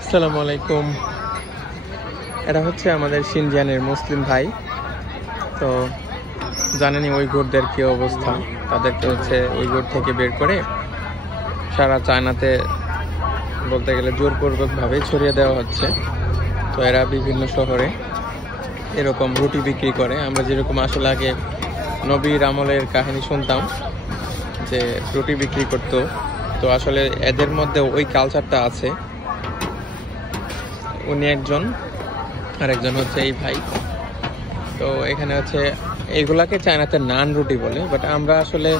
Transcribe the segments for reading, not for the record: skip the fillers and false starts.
আসসালামু আলাইকুম। এটা হচ্ছে আমাদের সিনজিয়ানের মুসলিম ভাই। তো জানেনই উইঘুরদের কি অবস্থা, তাদেরকে হচ্ছে উইঘুর থেকে বের করে সারা চায়নাতে বলতে গেলে জোরপূর্বকভাবে ছড়িয়ে দেওয়া হচ্ছে। তো এরা বিভিন্ন শহরে এরকম রুটি বিক্রি করে। আমরা যেরকম আসলে আগে নবীর আমলের কাহিনী শুনতাম যে রুটি বিক্রি করতো, তো আসলে এদের মধ্যে ওই কালচারটা আছে। উনি একজন, আর একজন হচ্ছে এই ভাই। তো এখানে হচ্ছে এইগুলাকে চায়নাতে নান রুটি বলে, বাট আমরা আসলে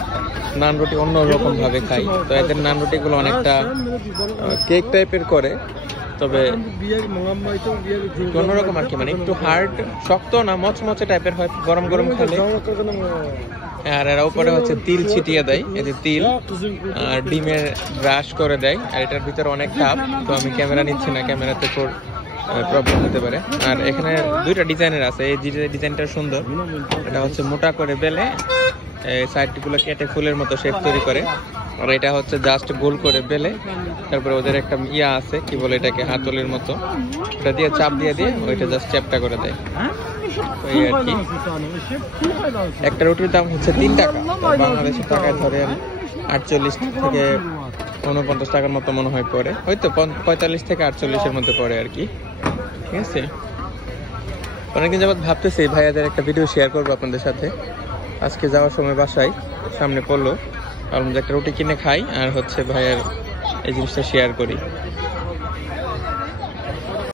নান রুটি অন্যরকম ভাবে খাই। তো এদের নান রুটিগুলো অনেকটা কেক টাইপের করে, তবে অন্যরকম আর কি, মানে একটু হার্ড, শক্ত না, মচমচে টাইপের হয় গরম গরম খেলে। আর এরা উপরে হচ্ছে তিল ছিটিয়ে দেয়, এই যে তিল আর ডিমের ব্রাশ করে দেয়। আর এটার ভিতরে অনেক কাপ, তো আমি ক্যামেরা নিচ্ছি না, ক্যামেরাতে প্রবলেম হতে পারে। আর এখানে দুইটা ডিজাইনের আছে, এই ডিজাইনটা সুন্দর। এটা হচ্ছে মোটা করে বেলে সাইডগুলো কেটে ফুলের মতো শেপ তৈরি করে, আর এটা হচ্ছে জাস্ট গোল করে বেলে তারপরে ওদের একটা ইয়া আছে, কি বলে এটাকে, হাতলের মতো, ওটা দিয়ে চাপ দিয়ে ওইটা জাস্ট চ্যাপটা করে দেয়। এই আর কি। একটা রুটির দাম হচ্ছে 3 টাকা, বাংলাদেশের টাকায় ধরেন 48 থেকে 49 টাকার মতো মনে হয় পড়ে, হয়তো 45 থেকে 48-এর মধ্যে পড়ে আর কি। ঠিক আছে, অনেকদিন যাবত ভাবতেছি ভাইয়াদের একটা ভিডিও শেয়ার করবো আপনাদের সাথে। আজকে যাওয়ার সময় বাসায় সামনে পড়লো, ভাবলাম যে একটা রুটি কিনে খাই আর হচ্ছে ভাইয়ার এই জিনিসটা শেয়ার করি।